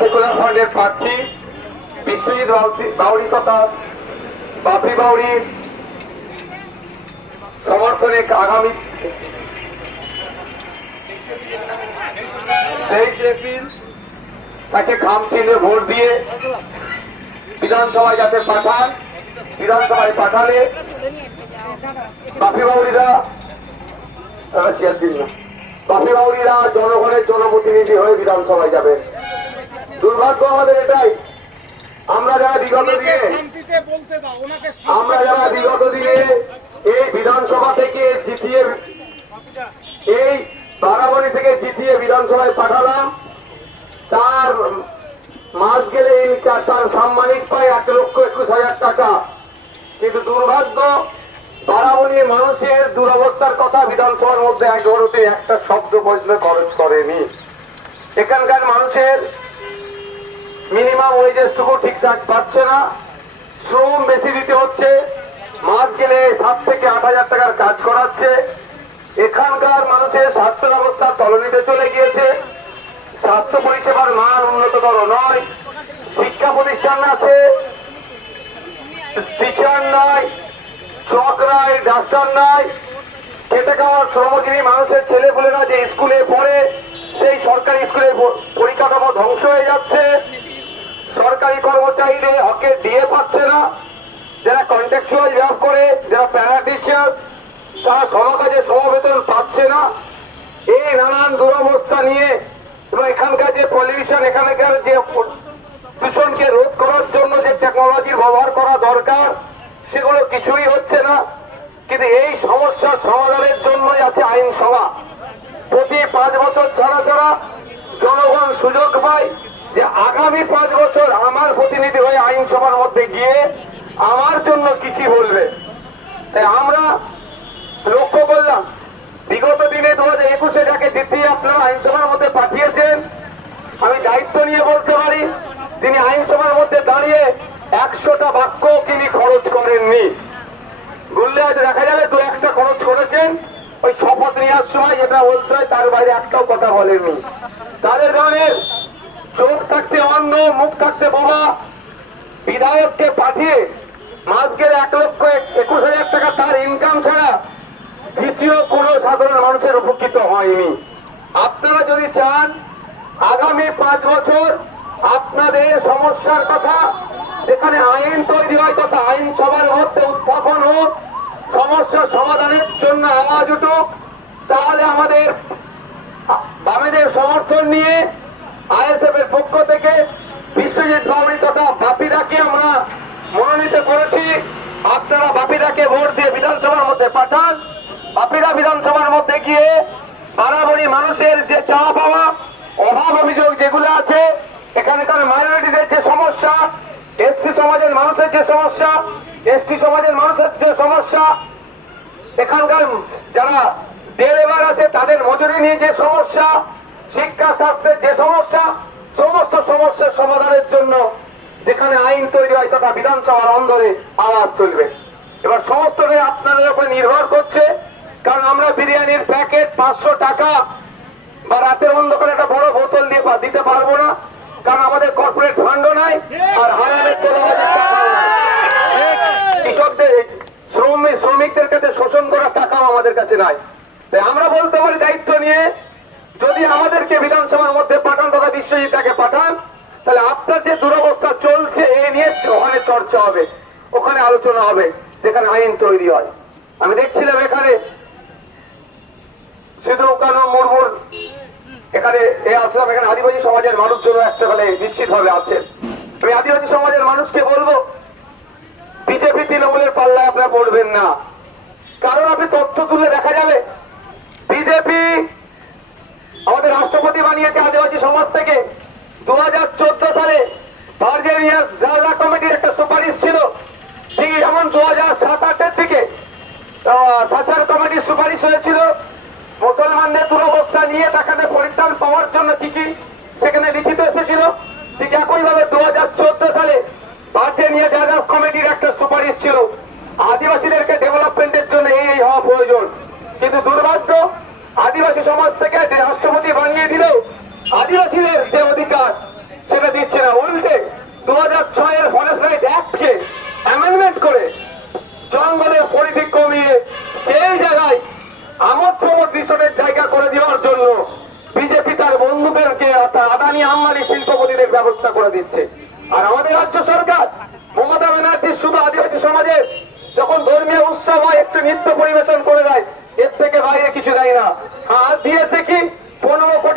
Secular ফ্রন্টের প্রার্থী বিশ্বজিৎ বাউরি তথা বাপি বাউরির সমর্থনে আগামী 23 এপ্রিল তাকে খাম চিহ্নে ভোট দিয়ে বিধানসভায় যাতে পাঠান, বিধানসভায় পাঠালে বাপি বাউরিরা জনগণের জনপ্রতিনিধি হয়ে বিধানসভায় যাবে। দুর্ভাগ্য আমাদের এটাই, আমরা যারা বিগত দিনে এই বিধানসভা থেকে জিতিয়ে, এই বারাবণী থেকে জিতিয়ে বিধানসভায় পাঠালাম, তার মাস গেলে তার সাম্মানিক পায় 1,21,000 টাকা। কিন্তু দুর্ভাগ্য, বারাবণীর মানুষের দুরবস্থার কথা বিধানসভার মধ্যে একবারতে একটা শব্দ পর্যন্ত খরচ করেনি। এখানকার মানুষের মিনিমাম ওয়েজেসটুকু ঠিকঠাক পাচ্ছে না, শ্রম বেশি দিতে হচ্ছে, মাস গেলে 7 থেকে 8,000 টাকার কাজ করাচ্ছে। এখানকার মানুষের স্বাস্থ্য ব্যবস্থা তলানিতে চলে গিয়েছে, স্বাস্থ্য পরিষেবার মান উন্নততর নয়, শিক্ষা প্রতিষ্ঠান আছে, টিচার নয়, চক নাই, ডাক্তার নাই, খেটে খাওয়ার শ্রমজীবী মানুষের ছেলেপুলেরা যে স্কুলে পড়ে সেই সরকারি স্কুলের পরিকাঠামো ধ্বংস হয়ে যাচ্ছে। সরকারি কর্মচারীদের হকের দিয়ে পাচ্ছে না, যারা কন্ট্রাকচুয়াল জব করে, যারা প্যারা টিচার, তারা সমকাজে সমবেতন পাচ্ছে না। এই নানান দুরবস্থা নিয়ে এবং এখানকার যে পলিউশন, এখানকার যে দূষণকে রোধ করার জন্য যে টেকনোলজির ব্যবহার করা দরকার, সেগুলো কিছুই হচ্ছে না। কিন্তু এই সমস্যার সমাধানের জন্যই আছে আইনসভা। প্রতি 5 বছর ছাড়া ছাড়া জনগণ সুযোগ পায় যে আগামী 5 বছর আমার প্রতিনিধি হয়ে আইনসভার মধ্যে গিয়ে আমার জন্য কি কি বলবে। তাই আমরা লক্ষ্য করলাম, বিগত দিনে 2021-এ যাকে জিতিয়ে আপনারা আইনসভার মধ্যে পাঠিয়েছেন, আমি দায়িত্ব নিয়ে বলতে পারি তিনি আইনসভার মধ্যে দাঁড়িয়ে 100টা বাক্য তিনি খরচ করেননি। বললে হয়তো দেখা যাবে 2-1টা খরচ করেছেন, ওই শপথ নেওয়ার সময় যেটা বলতে হয় তার বাইরে একটাও কথা বলেননি। তাদের ধরনের চোখ থাকতে অন্ধ, মুখ থাকতে বোবা বিধায়ককে পাঠিয়ে মাস গেলে 1,21,000 টাকা তার ইনকাম ছাড়া দ্বিতীয় কোন সাধারণ মানুষের উপকৃত হয়নি। আপনারা যদি চান আগামী 5 বছর আপনাদের সমস্যার কথা যেখানে আইন তৈরি হয় তথা আইনসভার মধ্যে উত্থাপন হোক, সমস্যা সমাধানের জন্য আওয়াজ উঠুক, তাহলে আমাদের বামেদের সমর্থন নিয়ে আইএসএফ এর পক্ষ থেকে বিশ্বজিৎ বাউরি তথা বাপিদাকে আমরা মনোনীত করেছি। আপনারা বাপিদাকে ভোট দিয়ে বিধানসভার মধ্যে পাঠান। বাপিদা বিধানসভার মধ্যে গিয়ে বারাবরী মানুষের যে চাওয়া পাওয়া, অভাব অভিযোগ যেগুলো আছে, এখানকার মাইনরিটিদের যে সমস্যা, এসসি সমাজের মানুষের যে সমস্যা, এসটি সমাজের মানুষের যে সমস্যা, এখানকার যারা ডে লেবার আছে তাদের মজুরি নিয়ে যে সমস্যা, শিক্ষা স্বাস্থ্যের যে সমস্যা, সমস্ত সমস্যার সমাধানের জন্য যেখানে আইন তৈরি হয় তথা বিধানসভার অন্দরে আওয়াজ তুলবে। এবার সমস্তটাই আপনাদের উপরে নির্ভর করছে, কারণ আমরা বিরিয়ানির প্যাকেট 500 টাকা বা রাতের অন্ধকারে একটা বড় বোতল দিয়ে দিতে পারবো না, কারণ আমাদের কর্পোরেট ফান্ডও নাই আর হারামের তোলাবাজির টাকাও নাই। কৃষকদের শ্রমিকদের কাছে শোষণ করার টাকাও আমাদের কাছে নাই। তাই আমরা বলতে পারি দায়িত্ব নিয়ে, যদি আমাদেরকে বিধানসভার মধ্যে পাঠান তথা বিশ্বজিৎকে পাঠান, তাহলে আপনার যে দুরবস্থা চলছে এই নিয়ে ওখানে চর্চা হবে, ওখানে আলোচনা হবে, যেখানে আইন তৈরি হয়। আমি দেখছিলাম এখানে সিধু কানু মুর্মুর এখানে আসলাম, এখানে আদিবাসী সমাজের মানুষজন একটা বেলা নিশ্চিত ভাবে আছেন। আমি আদিবাসী সমাজের মানুষকে বলবো, বিজেপি তৃণমূলের পাল্লায় আপনারা পড়বেন না, কারণ আপনি তথ্য তুলে দেখা যাবে বিজেপি আমাদের রাষ্ট্রপতি বানিয়েছে আদিবাসী সমাজ থেকে। 2014 সালে ভার্জিনিয়ার জায়গা কমিটির একটা সুপারিশ ছিল, ঠিক যেমন 2007-8-এর দিকে সাচার কমিটির সুপারিশ হয়েছিল মুসলমানদের দুরবস্থা নিয়ে তাকে পরিত্রাণ পাওয়ার জন্য কি কি সেখানে লিখিত এসেছিল। ঠিক একইভাবে 2014 সালে ভার্জিনিয়া জায়গা কমিটির একটা সুপারিশ ছিল আদিবাসীদেরকে ডেভেলপমেন্টের জন্য এই হওয়া প্রয়োজন। কিন্তু দুর্ভাগ্য, আদিবাসী সমাজ থেকে রাষ্ট্রপতি বানিয়ে দিলেও আদিবাসীদের যে অধিকার সেটা 2006 এর ফরেস্ট রাইট অ্যাক্টকে অ্যামেন্ডমেন্ট করে জঙ্গলের পরিধি কমিয়ে সেই জায়গায় আমোদ প্রমোদ দৃশ্যের জায়গা করে দেওয়ার জন্য বিজেপি তার বন্ধুদেরকে অর্থাৎ আদানি আম্বানি শিল্পপতিদের ব্যবস্থা করে দিচ্ছে। আর আমাদের রাজ্য সরকার মমতা ব্যানার্জি শুধু আদিবাসী সমাজের যখন ধর্মীয় উৎসব হয় একটু নৃত্য পরিবেশন করে দেয়, এর থেকে বাইরে কিছু দেয় না। আর দিয়েছে কি 15 কোটি